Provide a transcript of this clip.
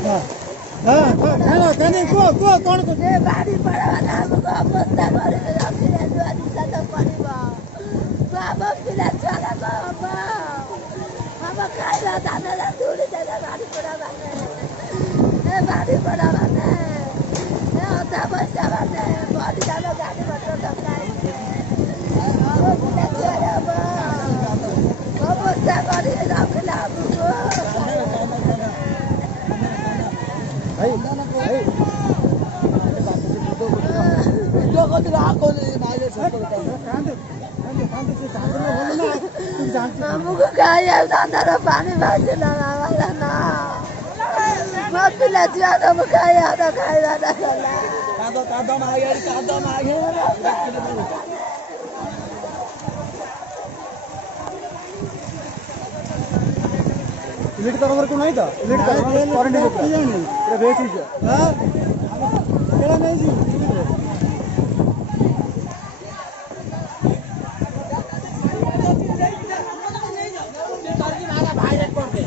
हां हेलो कने को कोन को ए बाडी पडावाला हमको अवस्था गरेर राखिरा जुवानी साथ पडिबो बाबा पिला चला बाबा हम खाइला दाना धुली दाना बाडी पडावाले ए बाडी पडावाले ए अता बच्चा वाले बाडी दाना गाडी बच्चा दकाई ओ पिला चला बाबा अवस्था गरेर राखिला हमको भाई जो को तो आको नाले सब हमको खाया दाना पानी भाजी लगावाला ना मत पिला ज्यादा खाया तो खाइला ना कादो मागे इलेक्ट करा वरकू नाही था इलेक्ट करा क्वारंटाइन में नहीं पूरा वेट ही है हां केला नहीं जी भाई रेड कर दे